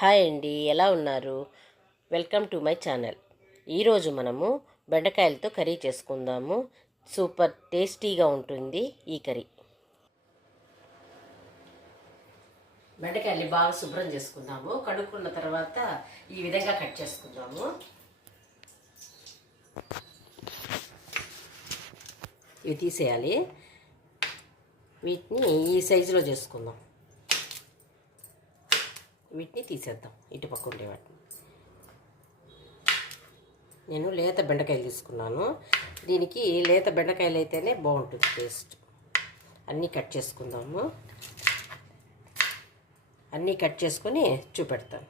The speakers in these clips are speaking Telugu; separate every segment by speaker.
Speaker 1: హాయ్ అండి ఎలా ఉన్నారు? Welcome to my channel. ఈరోజు మనము బెండకాయలతో కర్రీ చేసుకుందాము. సూపర్ టేస్టీగా ఉంటుంది ఈ కర్రీ. బెండకాయల్ని బాగా శుభ్రం చేసుకుందాము. కడుక్కున్న తర్వాత ఈ విధంగా కట్ చేసుకుందాము. ఇవి తీసేయాలి. వీటిని ఈ సైజులో చేసుకుందాం. వీటిని తీసేద్దాం. ఇటు పక్క ఉండే వాటిని. నేను లేత బెండకాయలు తీసుకున్నాను. దీనికి లేత బెండకాయలు అయితేనే బాగుంటుంది టేస్ట్. అన్నీ కట్ చేసుకుందాము. అన్నీ కట్ చేసుకొని చూపెడతాను.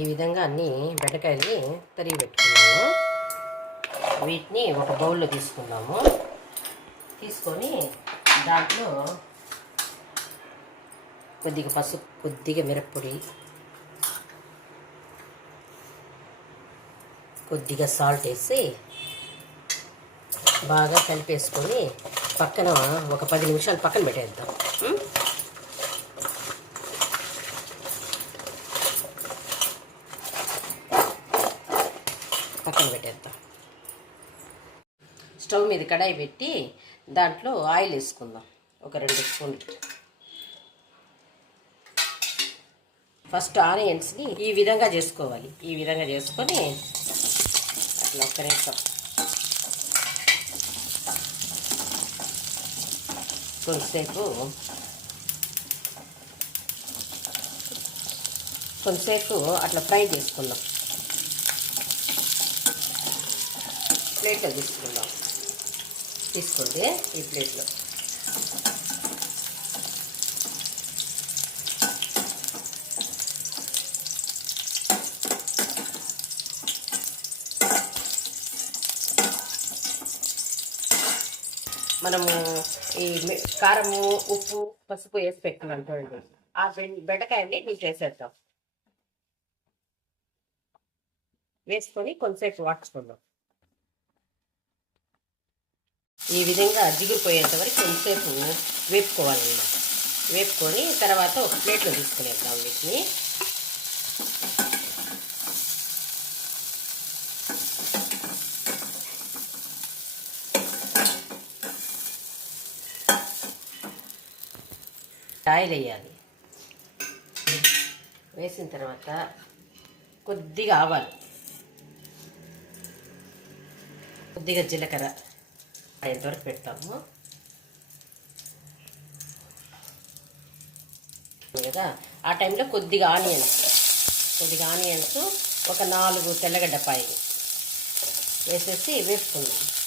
Speaker 1: ఈ విధంగా అన్ని బెండకాయల్ని తరిగి పెట్టుకున్నాను. వీటిని ఒక బౌల్లో తీసుకుందాము. తీసుకొని దాంట్లో కొద్దిగా పసుపు కొద్దిగా మిరప్పొడి కొద్దిగా సాల్ట్ వేసి బాగా కలిపేసుకొని పక్కన ఒక పది నిమిషాలు పక్కన పెట్టేద్దాం. పక్కన పెట్టేద్దాం. స్టవ్ మీద కడాయి పెట్టి దాంట్లో ఆయిల్ వేసుకుందాం. ఒక రెండు స్పూన్లు. ఫస్ట్ ఆనియన్స్ని ఈ విధంగా చేసుకోవాలి. ఈ విధంగా చేసుకొని అట్లా ఒక్క నిమిషం. కొంతసేపు కొంతసేపు అట్లా ఫ్రై చేసుకుందాం. ప్లేట్లో తీసుకుందాం. తీసుకోండి ఈ ప్లేట్లో. మనము ఈ కారము ఉప్పు పసుపు వేసి పెట్టుకున్నాం చూడండి. ఆ బెండకాయని నీకు వేసేద్దాం వేసుకొని కొంతసేపు వాడ్చుకుందాం ఈ విధంగా దిగిరిపోయేంత వరకు కొంతసేపు వేపుకోవాలన్నమాట. వేపుకొని తర్వాత ఒక ప్లేట్లో తీసుకునేద్దాం వీటిని. ఆయిల్ వేయాలి. వేసిన తర్వాత కొద్దిగా ఆవాలు. కొద్దిగా జీలకర్ర ఎంతవరకు పెడతాము. కదా? ఆ టైంలో కొద్దిగా ఆనియన్స్. కొద్దిగా ఆనియన్స్ ఒక నాలుగు తెల్లగడ్డ పాయలు వేసేసి వేసుకుందాం.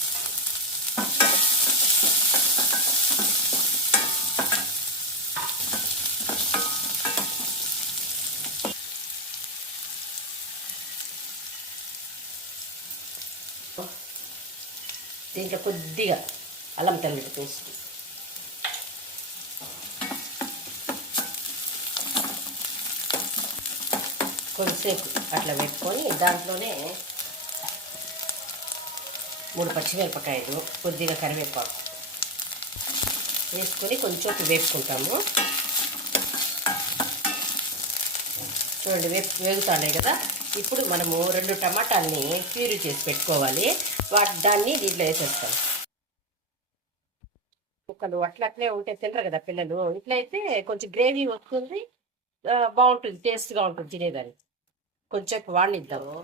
Speaker 1: దీంట్లో కొద్దిగా అల్లం తెల్లటి పేస్ట్. కొంతసేపు అట్లా పెట్టుకొని దాంట్లోనే మూడు పచ్చిమిరపకాయలు కొద్దిగా కరివేపాకు వేసుకొని కొంచెం వేపుకుంటాము. చూడండి వేపు వేగుతాండే కదా. ఇప్పుడు మనము రెండు టమాటాలని ప్యూరీ చేసి పెట్టుకోవాలి. దాన్ని దీంట్లో వేసేస్తాం. ముక్కలు అట్లా అట్లే ఉంటే తినరు కదా పిల్లలు. ఇట్లా అయితే కొంచెం గ్రేవీ వస్తుంది. బాగుంటుంది టేస్ట్గా ఉంటుంది తినేదానికి. కొంచెం వాడినిద్దాము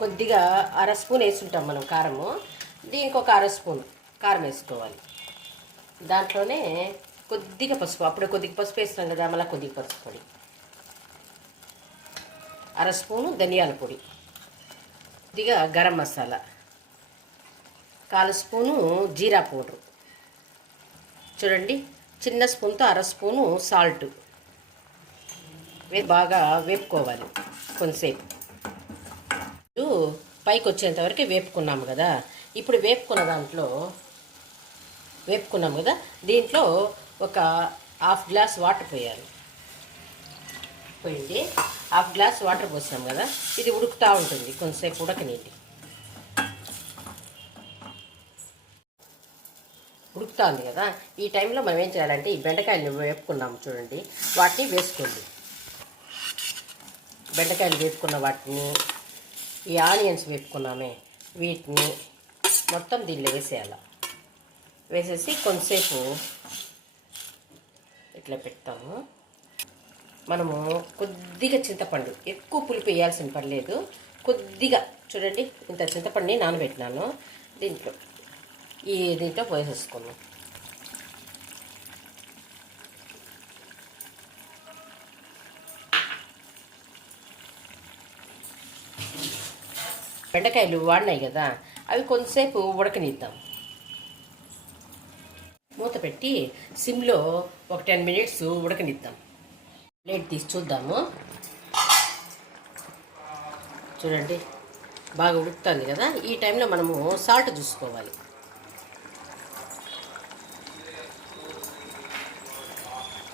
Speaker 1: కొద్దిగా అర స్పూన్ వేసుంటాం మనం కారము. దీనికి ఒక అర స్పూన్ కారం వేసుకోవాలి. దాంట్లోనే కొద్దిగా పసుపు అప్పుడు కొద్దిగా పసుపు వేస్తాం కదా మళ్ళీ కొద్దిగా పసుపు పొడి. అర స్పూను ధనియాల పొడి. కొద్దిగా గరం మసాలా. కాలు స్పూను జీరా పౌడరు. చూడండి చిన్న స్పూన్తో అర స్పూను సాల్ట్ బాగా వేపుకోవాలి కొంతసేపు. ఇప్పుడు పైకి వచ్చేంత వరకు వేపుకున్నాము కదా. ఇప్పుడు వేపుకున్న దాంట్లో వేపుకున్నాము కదా. దీంట్లో ఒక హాఫ్ గ్లాస్ వాటర్ పోయాలి. పోయింది. హాఫ్ గ్లాస్ వాటర్ పోసాం కదా. ఇది ఉడుకుతూ ఉంటుంది. కొంతసేపు ఉడకనీటి ఉడుకుతుంది కదా. ఈ టైంలో మనం ఏం చేయాలంటే ఈ బెండకాయలు వేపుకున్నాము చూడండి. వాటిని వేసుకోండి. బెండకాయలు వేపుకున్న వాటిని ఈ ఆనియన్స్ వేపుకున్నామే వీటిని మొత్తం దీనిలో వేసేయాలి. వేసేసి కొంతసేపు ఇట్లా పెడతాము. మనము కొద్దిగా చింతపండు ఎక్కువ పులుపు వేయాల్సిన పర్లేదు కొద్దిగా చూడండి ఇంత చింతపండుని నానబెట్టినాను దీంట్లో. ఈ పోసేసుకున్నాం బెండకాయలు వాడినాయి కదా అవి కొంతసేపు ఉడకనిద్దాం మూత పెట్టి సిమ్లో ఒక టెన్ మినిట్స్ ఉడకనిద్దాం ప్లేట్ తీసి చూద్దాము చూడండి బాగా ఉడుకుతుంది కదా ఈ టైంలో మనము సాల్ట్ చూసుకోవాలి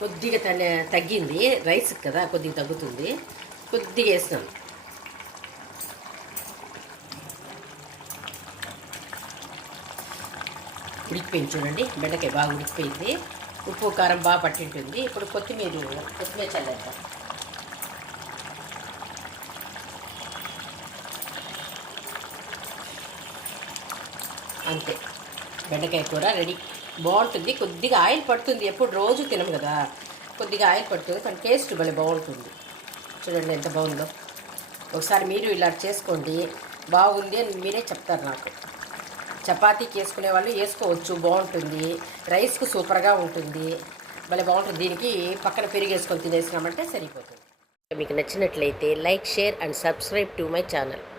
Speaker 1: కొద్దిగా తన తగ్గింది రైస్ కదా కొద్దిగా తగ్గుతుంది. కొద్దిగా వేసినాం ఉడికిపోయింది చూడండి బెండకాయ బాగా ఉడికిపోయింది. ఉప్పు కారం బాగా పట్టింటుంది. ఇప్పుడు కొత్తిమీర కొత్తిమీర చల్లేద్దాం. అంతే. బెండకాయ కూర రెడీ. బాగుంటుంది. కొద్దిగా ఆయిల్ పడుతుంది. ఎప్పుడు రోజు తినం కదా. కొద్దిగా ఆయిల్ పడుతుంది. కానీ టేస్ట్ భలే బాగుంటుంది. చూడండి ఎంత బాగుందో. ఒకసారి మీరు ఇలా చేసుకోండి. బాగుంది అని మీరే చెప్తారు నాకు. చపాతీకి వేసుకునే వాళ్ళు వేసుకోవచ్చు. బాగుంటుంది. రైస్కు సూపర్గా ఉంటుంది. భలే బాగుంటుంది. దీనికి పక్కన పెరిగేసుకొని తినేసినామంటే సరిపోతుంది. మీకు నచ్చినట్లయితే like share and subscribe to my channel.